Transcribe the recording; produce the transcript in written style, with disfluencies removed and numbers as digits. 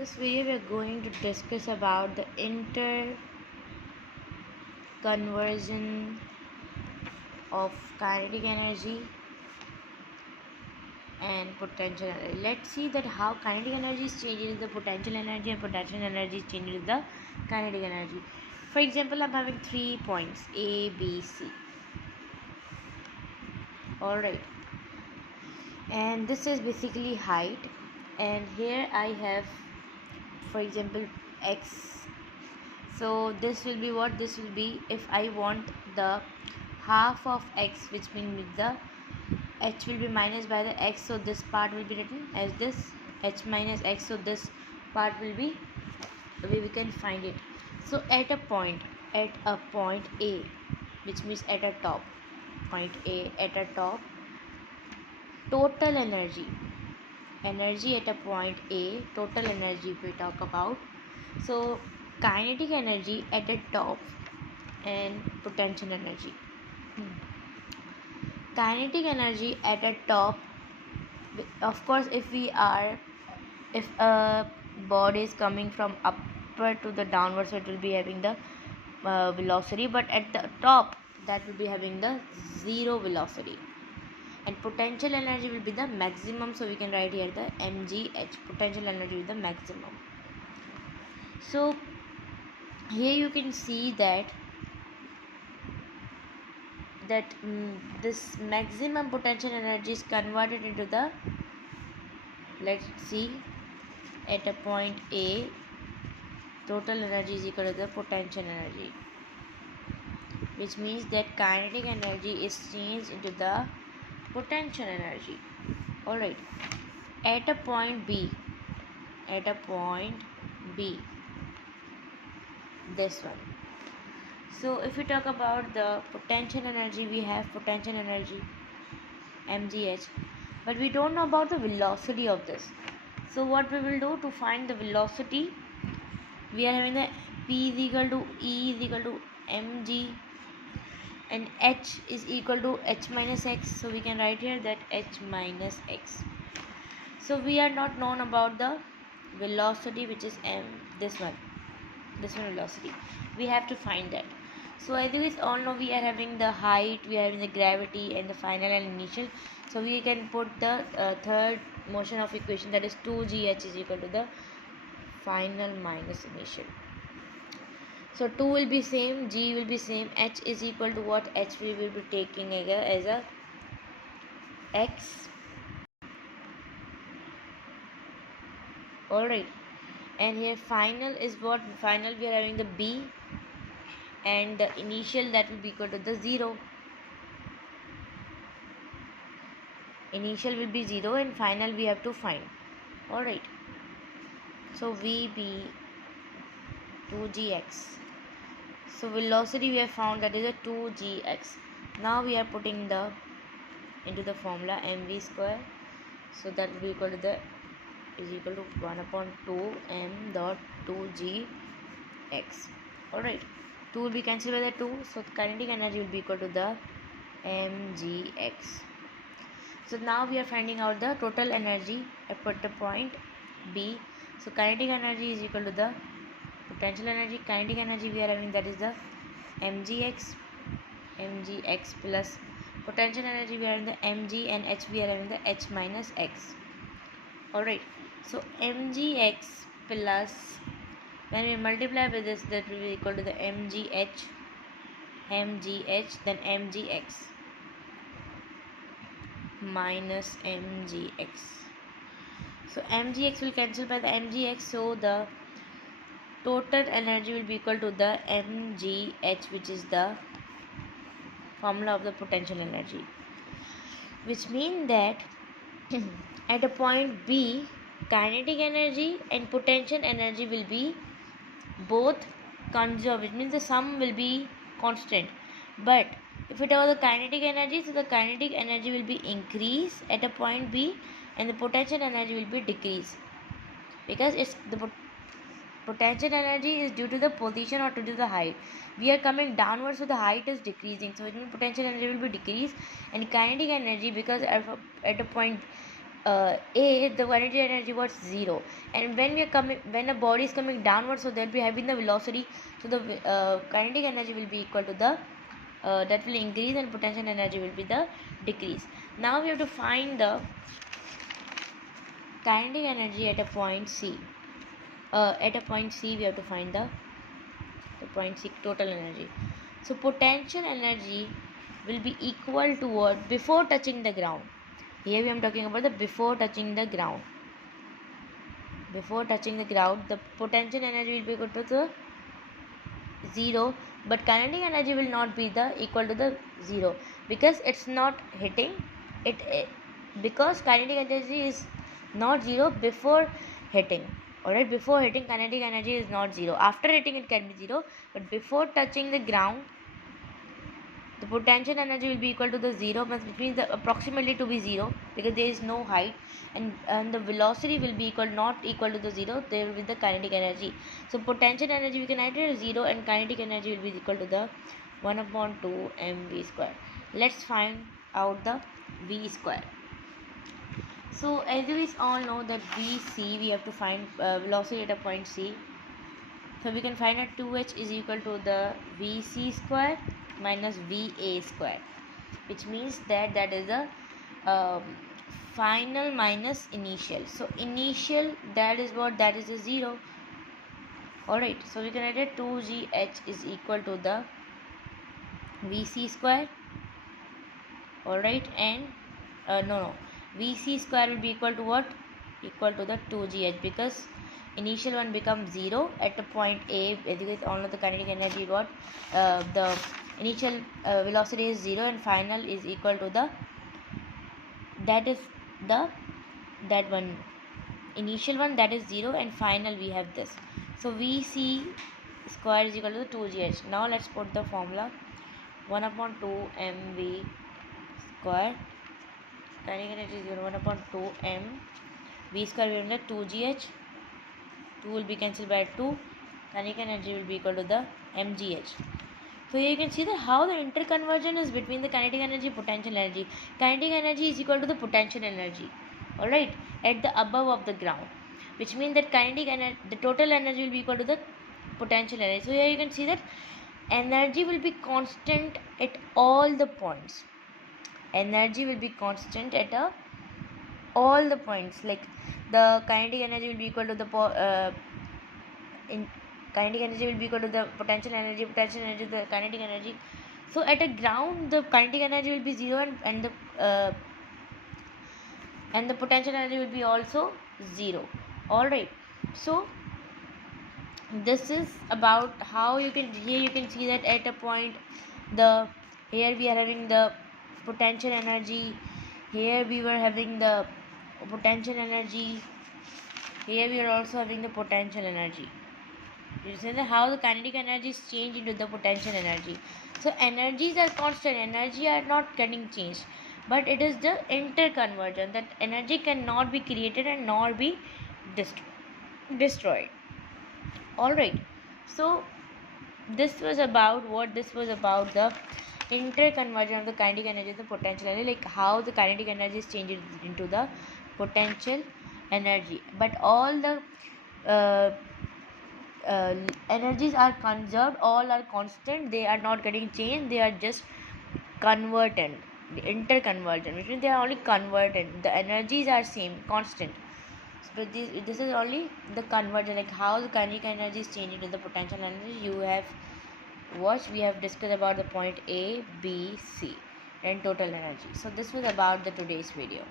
this video we are going to discuss about the interconversion of kinetic energy and potential energy. Let's see that how kinetic energy is changing the potential energy and potential energy is changing the kinetic energy. For example, I'm having 3 points A, B, C. Alright, and this is basically height, and here I have, for example, X. So this will be what? This will be if I want the half of X, which means the H will be minus by the X, so this part will be written as this H minus X, so this part will be the way we can find it. So at a point A, which means at a top, point A at a top, total energy at a point A, total energy we talk about. So kinetic energy at the top and potential energy. Kinetic energy at the top, of course, if a body is coming from upward to the downward, so it will be having the velocity, but at the top that will be having the zero velocity, and potential energy will be the maximum, so we can write here the mgh, potential energy is the maximum. So here you can see that this maximum potential energy is converted into the, let's see, at a point A, total energy is equal to the potential energy, which means that kinetic energy is changed into the potential energy. Alright, at a point B, this one. So if we talk about the potential energy, we have potential energy mgh, but we don't know about the velocity of this. So what we will do to find the velocity, we are having the P is equal to E is equal to mg, and H is equal to H minus X, so we can write here that H minus X. So we are not known about the velocity, which is this one velocity. We have to find that. So as you guys all know, we are having the height, we are having the gravity, and the final and initial. So we can put the third motion of equation, that is 2gh is equal to the final minus initial. So 2 will be same, g will be same, h is equal to what? H we will be taking as a x. Alright, and here final is what? Final we are having the b, and the initial, that will be equal to the 0. Initial will be 0 and final we have to find. Alright, so VB 2gx. So velocity we have found, that is a 2gx. Now we are putting the into the formula mv square, so that will be equal to the is equal to 1 upon 2 m dot 2gx. Alright, 2 will be cancelled by the 2, so kinetic energy will be equal to the mgx. So now we are finding out the total energy at the point B. So kinetic energy is equal to the potential energy. Kinetic energy we are having, that is the mgx plus potential energy we are having the mg, and h we are having the h minus x. Alright, so mgx plus, when we multiply with this, that will be equal to the mgh, then mgx minus mgx. So mgx will cancel by the mgx, so the total energy will be equal to the mgh, which is the formula of the potential energy, which means that at a point B, kinetic energy and potential energy will be both conserved, which means the sum will be constant. But if we talk about the kinetic energy, so the kinetic energy will be increase at a point B, and the potential energy will be decrease, because it's the potential energy is due to the position or due to the height. We are coming downwards, so the height is decreasing, so it means potential energy will be decreased, and kinetic energy, because at a point A, the kinetic energy was 0, and when a body is coming downwards, so they'll be having the velocity, so the kinetic energy will be equal to the that will increase, and potential energy will be the decrease. Now we have to find the kinetic energy at a point C. At a point C, we have to find the point C total energy. So potential energy will be equal to what? Before touching the ground. Here we am talking about the before touching the ground. Before touching the ground, the potential energy will be equal to the 0, but kinetic energy will not be the equal to the 0 because it's not hitting it, because kinetic energy is not 0 before hitting. Alright, before hitting, kinetic energy is not 0. After hitting, it can be 0, but before touching the ground, the potential energy will be equal to the 0, which means the approximately to be 0 because there is no height, and the velocity will be not equal to the 0. There will be the kinetic energy. So potential energy we can write it as 0, and kinetic energy will be equal to the 1/2 mv square. Let's find out the v square. So as we all know that vc, we have to find velocity at a point C. So we can find that 2h is equal to the vc square minus va square, which means that that is the final minus initial. So initial, that is what? That is a 0. Alright, so we can write it 2gh is equal to the vc square. Alright, and vc square will be equal to what? Equal to the 2gh, because initial one becomes 0 at the point A. As you guys all know, the kinetic energy got the initial velocity is 0 and final is equal to the that one initial one, that is 0, and final we have this. So vc square is equal to 2gh. Now let's put the formula. 1/2 mv square, kinetic energy is 1/2 m v square, we have 2gh, 2 will be cancelled by 2, kinetic energy will be equal to the mgh. So here you can see that how the interconversion is between the kinetic energy and potential energy. Kinetic energy is equal to the potential energy, alright, at the above of the ground, which means that kinetic energy, the total energy will be equal to the potential energy. So here you can see that energy will be constant at all the points. Energy will be constant at all the points. Like the kinetic energy will be equal to the kinetic energy will be equal to the potential energy to the kinetic energy. So at a ground, the kinetic energy will be 0, and the potential energy will be also 0. Alright, so this is about how you can, here you can see that at a point, here we are having the potential energy, here we were having the potential energy, here we are also having the potential energy. You see that how the kinetic energy is changed into the potential energy. So energies are constant, energy are not getting changed, but it is the interconversion, that energy cannot be created and nor be destroyed. Alright, so this was about the interconversion of the kinetic energy and the potential energy, like how the kinetic energy is changed into the potential energy, but all the energies are conserved, all are constant, they are not getting changed, they are just converted. The interconversion, which means they are only converted, the energies are same, constant. So this is only the conversion, like how the kinetic energy is changed into the potential energy. You have watched, we have discussed about the point A, B, C and total energy. So this was about the today's video.